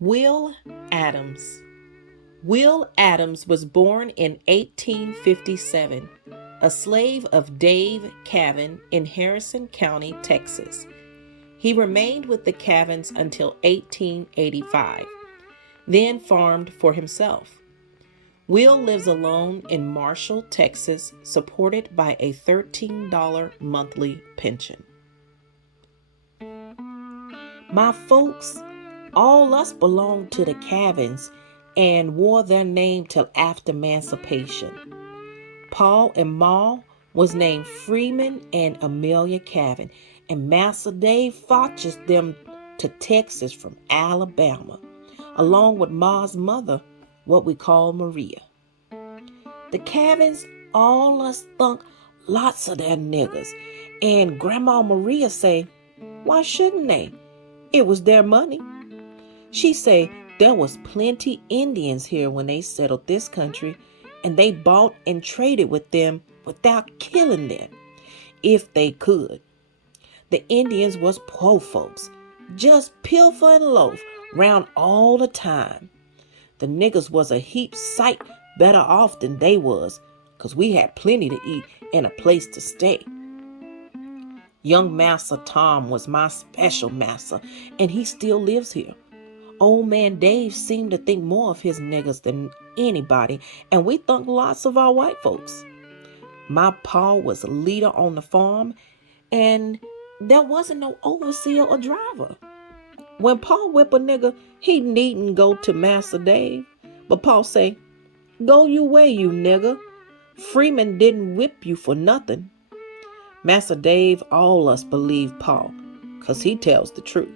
Will Adams. Will Adams was born in 1857, a slave of Dave Cavan in Harrison County, Texas. He remained with the Cavans until 1885, then farmed for himself. Will lives alone in Marshall, Texas, supported by a $13 monthly pension. My folks, all us belonged to the Cavans and wore their name till after emancipation. Paul and Ma was named Freeman and Amelia Cavan, and Massa Dave fetched them to Texas from Alabama, along with Ma's mother, what we call Maria. The Cavans all us thunk lots of their niggas, and Grandma Maria say, why shouldn't they? It was their money. She say there was plenty Indians here when they settled this country, and they bought and traded with them without killing them, if they could. The Indians was poor folks, just pilfer and loaf round all the time. The niggas was a heap sight better off than they was, 'cause we had plenty to eat and a place to stay. Young Massa Tom was my special massa, and he still lives here. Old man Dave seemed to think more of his niggas than anybody, and we thunk lots of our white folks. My pa was a leader on the farm, and there wasn't no overseer or driver. When Pa whip a nigga, he needn't go to Massa Dave, but Pa say, go you way, you nigga. Freeman didn't whip you for nothing. Massa Dave all us believe Pa, 'cause he tells the truth.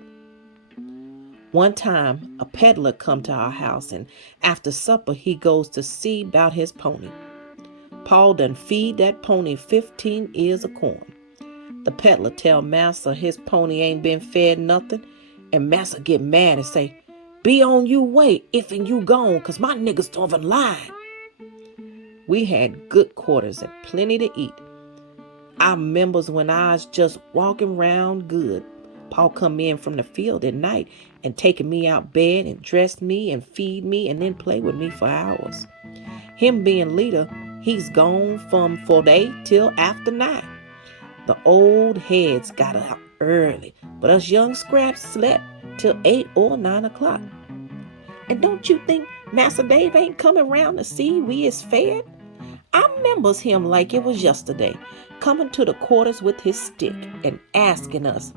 One time, a peddler come to our house, and after supper, he goes to see about his pony. Paul done feed that pony 15 ears of corn. The peddler tell Massa his pony ain't been fed nothing, and Massa get mad and say, be on you way if and you gone, 'cause my niggas starving line. We had good quarters and plenty to eat. I remembers when I was just walking round good, Paul come in from the field at night and taking me out bed and dress me and feed me and then play with me for hours. Him being leader, he's gone from 4 day till after 9. The old heads got up early, but us young scraps slept till 8 or 9 o'clock. And don't you think Massa Dave ain't coming round to see we is fed? I remembers him like it was yesterday, coming to the quarters with his stick and asking us,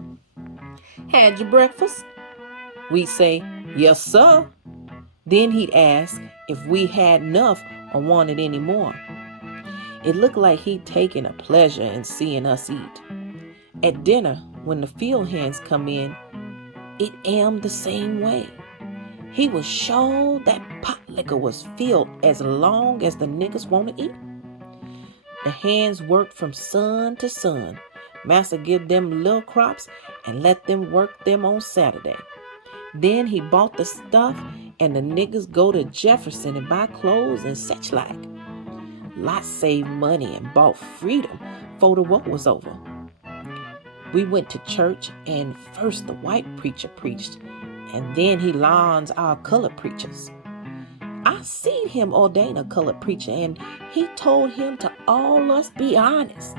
had you breakfast? We say, yes, sir. Then he'd ask if we had enough or wanted any more. It looked like he'd taken a pleasure in seeing us eat. At dinner, when the field hands come in, it am the same way. He was sure that pot liquor was filled as long as the niggas want to eat. The hands worked from sun to sun. Massa give them little crops and let them work them on Saturday. Then he bought the stuff, and the niggas go to Jefferson and buy clothes and such like. Lots saved money and bought freedom before the war was over. We went to church, and first the white preacher preached, and then he lawns our colored preachers. I seen him ordain a colored preacher, and he told him to all us be honest.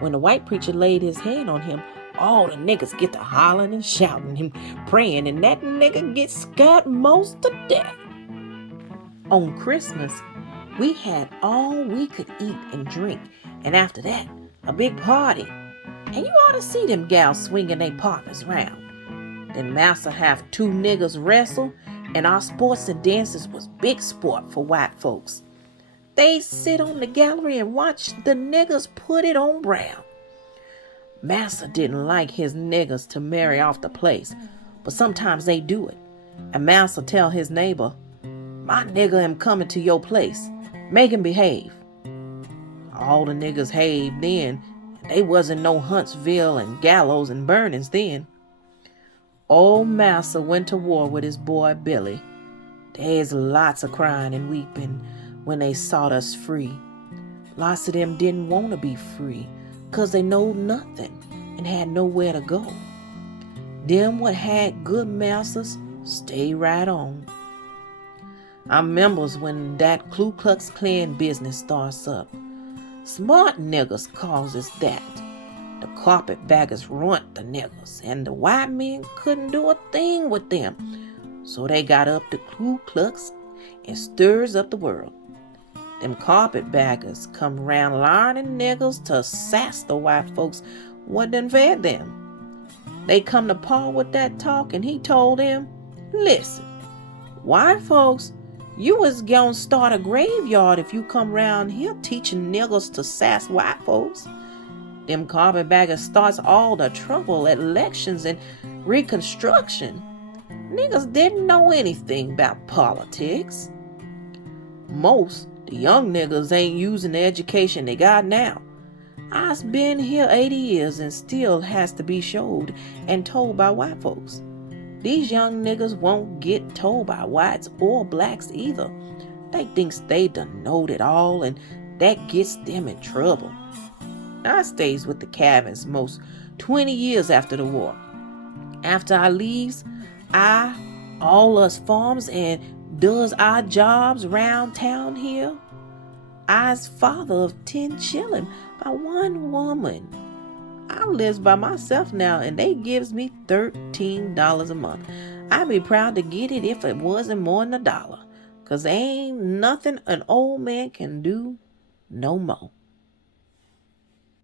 When the white preacher laid his hand on him, all the niggas get to hollering and shouting and praying, and that nigga gets scared most to death. On Christmas, we had all we could eat and drink, and after that, a big party. And you ought to see them gals swinging their partners round. Then Massa have 2 niggas wrestle, and our sports and dances was big sport for white folks. They sit on the gallery and watch the niggas put it on brown. Massa didn't like his niggas to marry off the place, but sometimes they do it. And Massa tell his neighbor, my nigga am coming to your place. Make him behave. All the niggas haved then. They wasn't no Huntsville and gallows and burnings then. Old Massa went to war with his boy Billy. There's lots of crying and weeping when they sought us free. Lots of them didn't want to be free, 'cause they know nothing and had nowhere to go. Them what had good masters Stay right on. I remembers when that Ku Klux Klan business starts up. Smart niggas causes that. The carpetbaggers ruined the niggas, and the white men couldn't do a thing with them. So they got up the Ku Klux and stirs up the world. Them carpetbaggers come around learning niggas to sass the white folks what done fed them. They come to Paul with that talk, and he told them, listen, white folks, you was gonna start a graveyard if you come around here teaching niggas to sass white folks. Them carpetbaggers starts all the trouble at elections and Reconstruction. Niggas didn't know anything about politics. Most the young niggas ain't using the education they got now. I've been here 80 years and still has to be showed and told by white folks. These young niggas won't get told by whites or blacks either. They thinks they done knowed it all, and that gets them in trouble. I stays with the Cavins most 20 years after the war. After I leaves, all us farms and does our jobs round town here. I's father of 10 children by one woman. I lives by myself now, and they gives me $13 a month. I'd be proud to get it if it wasn't more than $1, 'cause ain't nothing an old man can do no more.